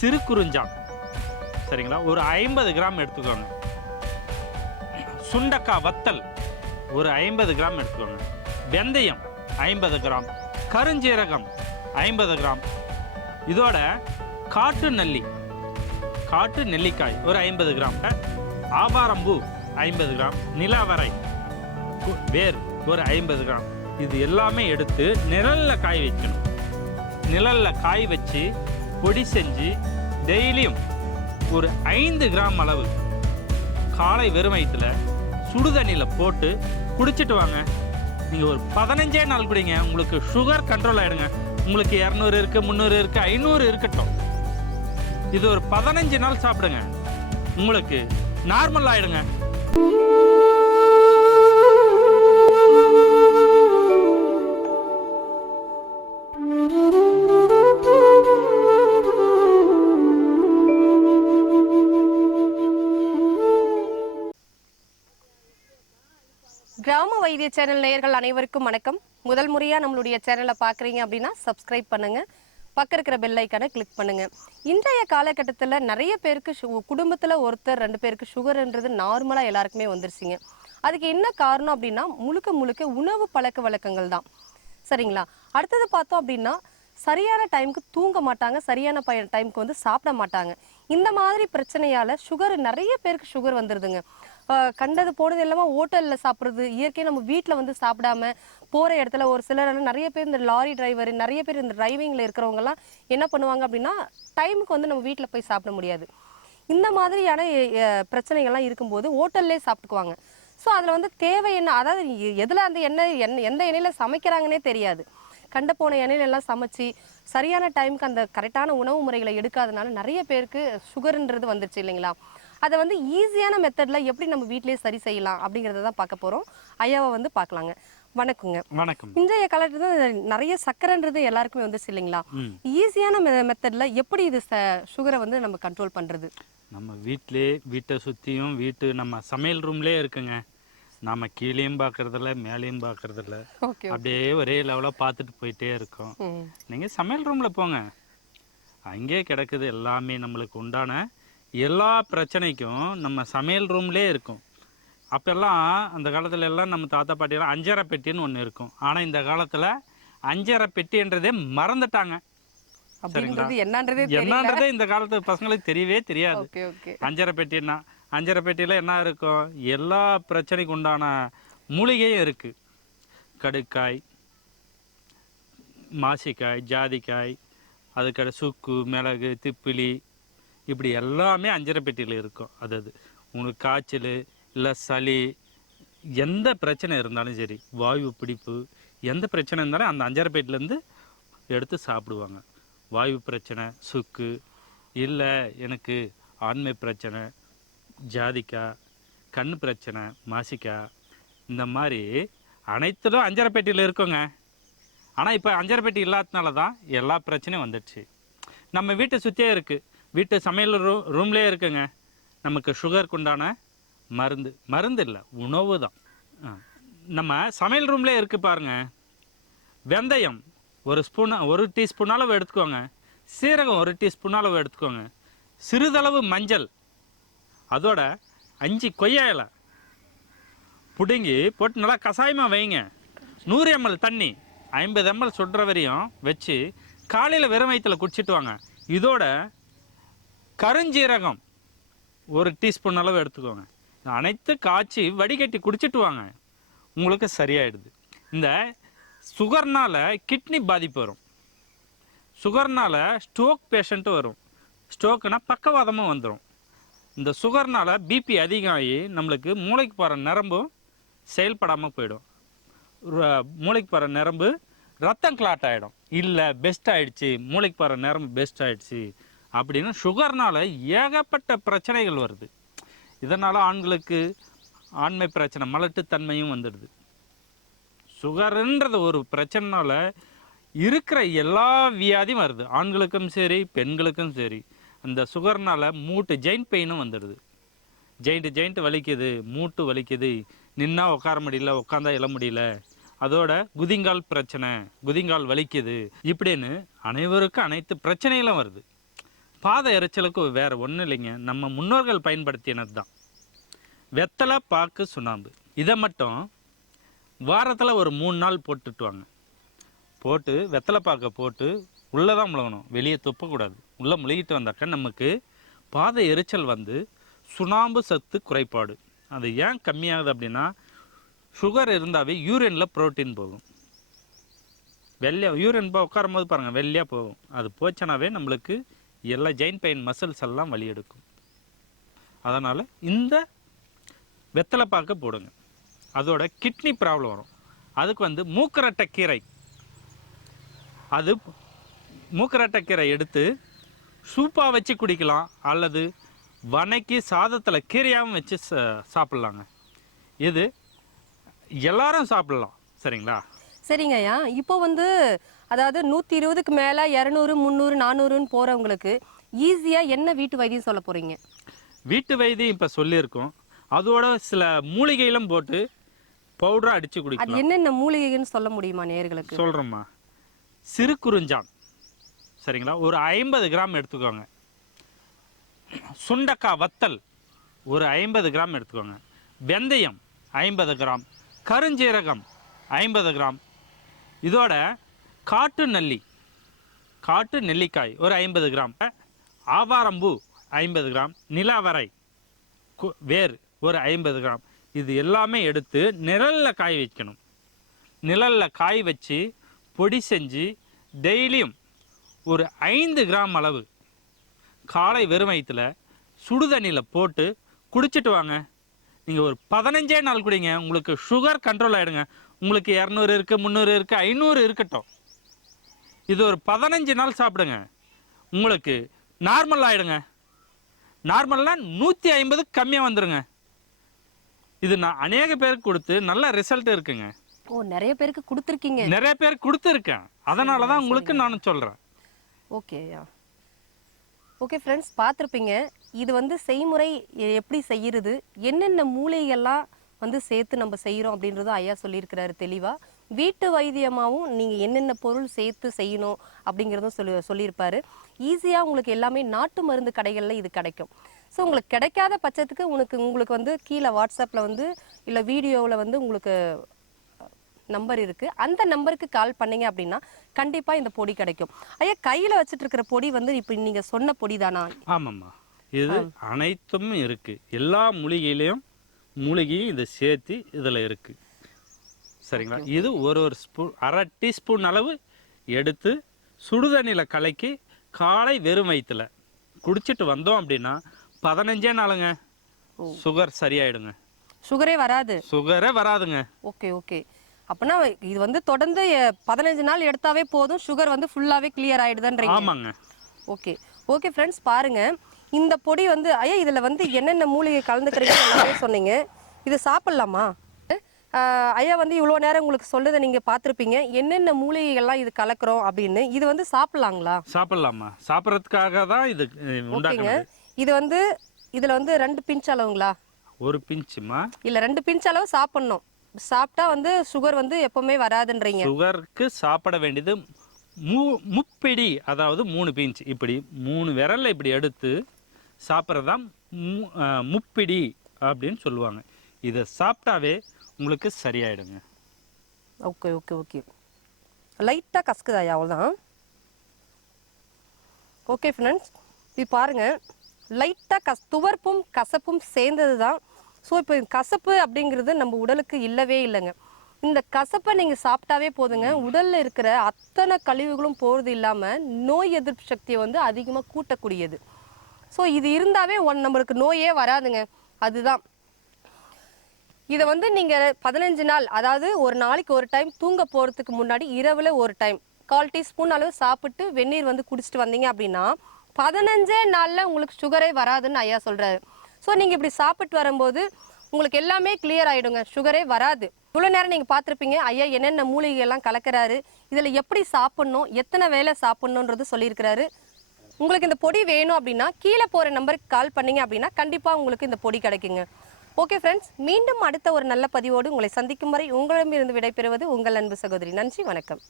சிறு குறிஞ்சான். சரிங்களா? ஒரு ஐம்பது கிராம் எடுத்துக்கோங்க. சுண்டக்காய் வத்தல் ஒரு ஐம்பது கிராம் எடுத்துக்கோங்க. வெந்தயம் ஐம்பது கிராம். கருஞ்சீரகம் ஐம்பது கிராம். இதோட காட்டு நெல்லி காட்டு நெல்லிக்காய் ஒரு ஐம்பது கிராம். ஆவாரம்பூ ஐம்பது கிராம். நிலவரை வேர் ஒரு ஐம்பது கிராம். இது எல்லாமே எடுத்து நிழலில் காய வைக்கணும். நிழலில் காய வச்சு பொடி செஞ்சு டெய்லியும் ஒரு ஐந்து கிராம் அளவு காலை வெறும் வயிற்றுல சுடுதண்ணியில் போட்டு குடிச்சிட்டு வாங்க. நீங்கள் ஒரு பதினஞ்சே நாள் குடிங்க. உங்களுக்கு சுகர் கண்ட்ரோல் ஆகிடுங்க உங்களுக்கு இரநூறு இருக்குது முந்நூறு இருக்குது ஐநூறு இருக்கட்டும். இது ஒரு பதினஞ்சு நாள் சாப்பிடுங்க. உங்களுக்கு நார்மல் ஆகிடுங்க கிராம வைத்திய சேனல் நேயர்கள் அனைவருக்கும் வணக்கம். முதல் முறையாக நம்மளுடைய சேனலை பார்க்குறீங்க அப்படின்னா சப்ஸ்கிரைப் பண்ணுங்க. பக்கம் இருக்கிற பெல் ஐக்கானை கிளிக் பண்ணுங்கள் இன்றைய காலகட்டத்தில் நிறைய பேருக்கு சு- குடும்பத்தில் ஒருத்தர் ரெண்டு பேருக்கு சுகர்ன்றது நார்மலாக எல்லாருக்குமே வந்துருச்சுங்க. அதுக்கு என்ன காரணம் அப்படின்னா முழுக்க முழுக்க உணவு பழக்க வழக்கங்கள் தான். சரிங்களா? அடுத்தது பார்த்தோம் அப்படின்னா சரியான டைமுக்கு தூங்க மாட்டாங்க. சரியான பய டைமுக்கு வந்து சாப்பிட மாட்டாங்க. இந்த மாதிரி பிரச்சனையால் சுகர் நிறைய பேருக்கு சுகர் வந்துடுதுங்க கண்டது போனது எல்லாமே ஹோட்டலில் சாப்பிட்றது இயற்கையாக நம்ம வீட்டில் வந்து சாப்பிடாம போகிற இடத்துல ஒரு சிலர் நிறைய பேர் இந்த லாரி டிரைவர் நிறைய பேர் இந்த டிரைவிங்கில் இருக்கிறவங்கலாம் என்ன பண்ணுவாங்க அப்படின்னா டைமுக்கு வந்து நம்ம வீட்டில் போய் சாப்பிட முடியாது. இந்த மாதிரியான பிரச்சனைகள்லாம் இருக்கும்போது ஹோட்டல்லே சாப்பிட்டுக்குவாங்க. ஸோ அதில் வந்து தேவை என்ன? அதாவது எதில் அந்த எண்ணெய் எண்ணெய் எந்த எண்ணெயில் சமைக்கிறாங்கன்னே தெரியாது. கண்ட போன எண்ணெயில எல்லாம் சமைச்சு சரியான டைமுக்கு அந்த கரெக்டான உணவு முறைகளை எடுக்காதனால நிறைய பேருக்கு சுகர்ன்றது வந்துருச்சு இல்லைங்களா? அதை வந்து ஈஸியான மெத்தடில் எப்படி நம்ம வீட்டிலேயே சரி செய்யலாம் அப்படிங்கிறத தான் பார்க்க போகிறோம் ஐயாவை வந்து பார்க்கலாங்க. வணக்கங்க. வணக்கம். இன்றைய காலத்துல நிறைய சக்கரைன்றது எல்லாருக்குமே வந்துச்சு இல்லைங்களா? ஈஸியான மெத்தட்ல எப்படி இது சுகரை வந்து நம்ம கண்ட்ரோல் பண்றது? நம்ம வீட்டிலே வீட்டை சுற்றியும் வீட்டு நம்ம சமையல் ரூம்லேயே இருக்குங்க. நம்ம கீழேயும் பார்க்கறதில்ல மேலேயும் பார்க்கறதில்ல அப்படியே ஒரே லெவலாக பார்த்துட்டு போயிட்டே இருக்கோம். நீங்கள் சமையல் ரூமில் போங்க. அங்கேயே கிடக்குது எல்லாமே நம்மளுக்கு உண்டான எல்லா பிரச்சனைக்கும் நம்ம சமையல் ரூம்லேயே இருக்கும். அப்போல்லாம் அந்த காலத்துல எல்லாம் நம்ம தாத்தா பாட்டியெல்லாம் அஞ்சரை பெட்டின்னு ஒன்று இருக்கும். ஆனால் இந்த காலத்தில் அஞ்சரை பெட்டின்றதே மறந்துட்டாங்க. என்னன்றதே இந்த காலத்து பசங்களுக்கு தெரியவே தெரியாது. அஞ்சரை பெட்டின்னா அஞ்சரை பெட்டியில் என்ன இருக்கும்? எல்லா பிரச்சனைக்கு உண்டான மூலிகையும் இருக்குது கடுக்காய் மாசிக்காய் ஜாதிக்காய் அதுக்கடை சுக்கு மிளகு திப்பிலி இப்படி எல்லாமே அஞ்சரை பெட்டியில் இருக்கும். அது அது. உங்களுக்கு காய்ச்சல் இல்லை சளி எந்த பிரச்சனை இருந்தாலும் சரி வாயு பிடிப்பு எந்த பிரச்சனை இருந்தாலும் அந்த அஞ்சரை பெட்டிலேருந்து எடுத்து சாப்பிடுவாங்க. வாயு பிரச்சனை சுக்கு இல்லை எனக்கு ஆண்மை பிரச்சனை ஜாதிக்காய் கண் பிரச்சனை மாசிக்காய் இந்த மாதிரி அனைத்திலும் அஞ்சரை பெட்டியில் இருக்குங்க. ஆனால் இப்போ அஞ்சரை பெட்டி இல்லாததுனால தான் எல்லா பிரச்சனையும் வந்துடுச்சு. நம்ம வீட்டை சுற்றியே இருக்குது வீட்டு சமையல் ரூ ரூம்லேயே இருக்குங்க. நமக்கு சுகருக்கு உண்டான மருந்து. மருந்து இல்லை உணவு தான். நம்ம சமையல் ரூம்லேயே இருக்குது பாருங்க. வெந்தயம் ஒரு ஸ்பூன் ஒரு டீஸ்பூன் அளவு எடுத்துக்கோங்க. சீரகம் ஒரு டீஸ்பூன் அளவு எடுத்துக்கோங்க. சிறிதளவு மஞ்சள் அதோட அஞ்சு கொய்யா இலை. பிடுங்கி போட்டு நல்லா கஷாயமாக வைங்க. நூறு எம்எல் தண்ணி ஐம்பது எம்எல் சுடுற வரையும் வச்சு காலையில் வெறும் வயிற்றுல குடிச்சிட்டு வாங்க. இதோட கருஞ்சீரகம் ஒரு டீஸ்பூன் அளவு எடுத்துக்கோங்க. அனைத்து காய்ச்சி வடிகட்டி குடிச்சிட்டு வாங்க. உங்களுக்கு சரியாயிடுது. இந்த சுகர்னால் கிட்னி பாதிப்பு வரும். சுகர்னால் ஸ்ட்ரோக் பேஷண்ட்டு வரும். ஸ்ட்ரோக்குனால் பக்கவாதமும் வந்துடும் இந்த சுகர்னால் பிபி அதிகமாகி நம்மளுக்கு மூளைக்கு போகிற நரம்பும் செயல்படாமல் போயிடும். ர- மூளைக்கு போகிற நரம்பு ரத்தம் கிளாட் ஆகிடும் இல்லை பெஸ்ட் ஆயிடுச்சு மூளைக்கு போகிற நரம்பு பெஸ்ட் ஆயிடுச்சு அப்படின்னு சுகர்னால் ஏகப்பட்ட பிரச்சனைகள் வருது. இதனால் ஆண்களுக்கு ஆண்மை பிரச்சனை மலட்டுத்தன்மையும் வந்துடுது. சுகருன்றது ஒரு பிரச்சனைனால இருக்கிற எல்லா வியாதியும் வருது. ஆண்களுக்கும் சரி பெண்களுக்கும் சரி. அந்த சுகர்னால் மூட்டு ஜெயின்ட் பெயினும் வந்துடுது. ஜெயிண்ட்டு ஜெயிண்ட்டு வலிக்குது மூட்டு வலிக்குது. நின்னா உட்கார முடியல உட்காந்தா எழ முடியல. அதோட குதிங்கால் பிரச்சனை குதிங்கால் வலிக்குது இப்படின்னு அனைவருக்கும் அனைத்து பிரச்சனைகளும் வருது. பாத இறைச்சலுக்கு வேறு ஒன்றும் இல்லைங்க. நம்ம முன்னோர்கள் பயன்படுத்தினது தான். வெத்தலை பாக்கு சுண்ணாம்பு. இதை மட்டும் வாரத்தில் ஒரு மூணு நாள் போட்டுட்டு வாங்க போட்டு வெத்தலை பாக்கை போட்டு உள்ளே தான் முழுகணும் வெளியே துப்பக்கூடாது. உள்ளே முழுகிட்டு வந்தாக்க நமக்கு பாத எரிச்சல் வந்து சுண்ணாம்பு சத்து குறைபாடு. அது ஏன் கம்மியாகுது அப்படின்னா சுகர் இருந்தாவே யூரியனில் புரோட்டீன் போகும். வெள்ளையாக யூரியன் போ உட்காரும் போது பாருங்கள் வெள்ளையாக போகும். அது போச்சுனாவே நம்மளுக்கு எல்லா ஜெயின் பெயின் மசில்ஸ் எல்லாம் வலி எடுக்கும் அதனால் இந்த வெத்தலை பாக்க போடுங்க. அதோட கிட்னி ப்ராப்ளம் வரும். அதுக்கு வந்து மூக்கரட்டை கீரை. அது மூக்கரட்டை கீரை எடுத்து சூப்பாக வச்சு குடிக்கலாம் அல்லது வணக்கி சாதத்தில் கீரையாகவும் வச்சு சாப்பிட்லாங்க. இது எல்லாரும் சாப்பிட்லாம். சரிங்களா? சரிங்க ஐயா. இப்போ வந்து அதாவது நூற்றி இருபதுக்கு மேலே இரநூறு முந்நூறு நானூறுன்னு போகிறவங்களுக்கு ஈஸியாக என்ன வீட்டு வைத்தியம் சொல்ல போகிறீங்க வீட்டு வைத்தியம் இப்போ சொல்லியிருக்கோம். அதோட சில மூலிகைகளும் போட்டு பவுடராக அடித்து அது குடிக்கலாம் என்னென்ன மூலிகைன்னு சொல்ல முடியுமா நேர்களுக்கு சொல்கிறோம்மா சிறு குறிஞ்சான் சரிங்களா? ஒரு ஐம்பது கிராம் எடுத்துக்கோங்க. சுண்டக்காய் வத்தல் ஒரு ஐம்பது கிராம் எடுத்துக்கோங்க. வெந்தயம் ஐம்பது கிராம். கருஞ்சீரகம் ஐம்பது கிராம். இதோட காட்டு நெல்லி காட்டு நெல்லிக்காய் ஒரு ஐம்பது கிராம். ஆவாரம்பூ ஐம்பது கிராம். நிலாவரை கு- வேர் ஒரு ஐம்பது கிராம். இது எல்லாமே எடுத்து நிழலில் காய வைக்கணும். நிழலில் காய வச்சு பொடி செஞ்சு டெய்லியும் ஒரு ஐந்து கிராம் அளவு. காலை வெறும் வயிற்றுல சுடுதண்ணியில் போட்டு குடிச்சிட்டு வாங்க. நீங்கள் ஒரு பதினஞ்சே நாள் குடிங்க. உங்களுக்கு சுகர் கண்ட்ரோல் ஆகிடுங்க உங்களுக்கு இரநூறு இருக்குது முந்நூறு இருக்குது ஐநூறு இருக்கட்டும். இது ஒரு பதினஞ்சு நாள் சாப்பிடுங்க. உங்களுக்கு நார்மல் ஆகிடுங்க நார்மல்னா நூற்றி ஐம்பது கம்மியாக வந்துருங்க. இது நான் அநேக பேருக்கு கொடுத்து நல்ல ரிசல்ட் இருக்குங்க. ஓ நிறைய பேருக்கு கொடுத்துருக்கீங்க. நிறைய பேர் கொடுத்துருக்கேன். அதனால தான் உங்களுக்கு நான் சொல்கிறேன் ஓகே ஐயா ஓகே ஃப்ரெண்ட்ஸ் பார்த்துருப்பீங்க. இது வந்து செய்முறை எப்படி செய்கிறது என்னென்ன மூலிகைகள்லாம் வந்து சேர்த்து நம்ம செய்கிறோம் அப்படின்றதும் ஐயா சொல்லியிருக்கிறாரு தெளிவாக வீட்டு வைத்தியமாகவும் நீங்கள் என்னென்ன பொருள் சேர்த்து செய்யணும் அப்படிங்கிறதும் சொல்லி சொல்லியிருப்பார். ஈஸியாக உங்களுக்கு எல்லாமே நாட்டு மருந்து கடைகளில் இது கிடைக்கும். ஸோ உங்களுக்கு கிடைக்காத பட்சத்துக்கு உனக்கு உங்களுக்கு வந்து கீழே வாட்ஸ்அப்பில் வந்து இல்லை வீடியோவில் வந்து உங்களுக்கு நம்பர் இருக்கு. அந்த நம்பருக்கு கால் பண்ணீங்க அப்படின்னா கண்டிப்பா இந்த பொடி கிடைக்கும். ஐயா கையில வச்சுட்டு இருக்கிற பொடி வந்து இப்போ நீங்க சொன்ன பொடி தானா ஆமாம்மா. இது அனைத்தும் இருக்கு. எல்லா மூலிகையிலையும் மூலிகையும் இதை சேர்த்து இதில் இருக்கு. சரிங்களா? இது ஒரு ஒரு ஸ்பூன் அரை டீஸ்பூன் அளவு எடுத்து சுடுதண்ணியில் கலக்கி காலை வெறும் வயிற்றுல குடிச்சிட்டு வந்தோம் அப்படின்னா பதினஞ்சே நாளுங்க. சுகர் சரியாயிடுங்க. சுகரே வராது. சுகரே வராதுங்க. Okay okay. அப்பனா இது வந்து தொடர்ந்து பதினஞ்சு நாள் எடுத்தாவே போதும். சுகர் வந்து ஃபுல்லாவே கிளியர் ஆயிடுதுன்றீங்க. ஆமாங்க. ஓகே ஓகே ஃப்ரெண்ட்ஸ் பாருங்க. இந்த பொடி வந்து ஐயா இதுல வந்து என்னென்ன மூலிகை கலந்துக்கிறீங்க எல்லாமே சொன்னீங்க. இது சாப்பிடலாமா? ஐயா வந்து இவ்வளோ நேரம் உங்களுக்கு சொல்றதை நீங்க பார்த்துருப்பீங்க. என்னென்ன மூலிகைகள்லாம் இது கலக்குறோம் அப்படின்னு. இது வந்து சாப்பிடலாங்களா? சாப்பிடலாமா? சாப்பிட்றதுக்காக தான் இது ஓகேங்க இது வந்து இதுல வந்து ரெண்டு பிஞ்ச் அளவுங்களா? ஒரு பிஞ்சுமா? இல்ல ரெண்டு பிஞ்ச் அளவு சாப்பிடணும். சாப்பிட்டா வந்து சுகர் வந்து எப்பவுமே வராதுன்றீங்க. சுகருக்கு சாப்பிட வேண்டியது மூ முப்பிடி அதாவது மூணு பீன்ச் இப்படி மூணு விரல்ல இப்படி எடுத்து சாப்பிட்றதான் முப்பிடி அப்படின்னு சொல்லுவாங்க. இதை சாப்பிட்டாவே உங்களுக்கு சரியாயிடுங்க. ஓகே ஓகே ஓகே லைட்டாக கசக்குதாயா அவ்வளோதான் ஓகே ஃப்ரெண்ட்ஸ் இது பாருங்க. லைட்டாக கஸ் துவர்ப்பும் கசப்பும் சேர்ந்தது தான் ஸோ இப்போ கசப்பு அப்படிங்கிறது நம்ம உடலுக்கு இல்லவே இல்லைங்க. இந்த கசப்பை நீங்கள் சாப்பிட்டாவே போதுங்க. உடலில் இருக்கிற அத்தனை கழிவுகளும் போகிறது இல்லாமல் நோய் எதிர்ப்பு சக்தியை வந்து அதிகமாக கூட்டக்கூடியது. ஸோ இது இருந்தாவே ஒன் நம்மளுக்கு நோயே வராதுங்க. அதுதான். இதை வந்து நீங்கள் பதினஞ்சு நாள் அதாவது ஒரு நாளைக்கு ஒரு டைம் தூங்க போகிறதுக்கு முன்னாடி இரவில் ஒரு டைம் கால் டீஸ்பூன் அளவு சாப்பிட்டு வெந்நீர் வந்து குடிச்சிட்டு வந்தீங்க அப்படின்னா பதினஞ்சே நாளில் உங்களுக்கு சுகரே வராதுன்னு ஐயா சொல்கிறாரு ஸோ நீங்கள் இப்படி சாப்பிட்டு வரும்போது உங்களுக்கு எல்லாமே கிளியர் ஆகிடுங்க சுகரே வராது. இவ்வளோ நேரம் நீங்கள் பார்த்துருப்பீங்க. ஐயா என்னென்ன மூலிகை எல்லாம் கலக்கிறாரு? இதில் எப்படி சாப்பிட்ணும்? எத்தனை வேளை சாப்பிட்ணுன்றது சொல்லியிருக்கிறாரு. உங்களுக்கு இந்த பொடி வேணும் அப்படின்னா கீழே போகிற நம்பருக்கு கால் பண்ணீங்க அப்படின்னா கண்டிப்பாக உங்களுக்கு இந்த பொடி கிடைக்குங்க. ஓகே ஃப்ரெண்ட்ஸ் மீண்டும் அடுத்த ஒரு நல்ல பதிவோடு உங்களை சந்திக்கும் வரை உங்களிடமிருந்து விடைபெறுவது உங்கள் அன்பு சகோதரி. நன்றி வணக்கம்.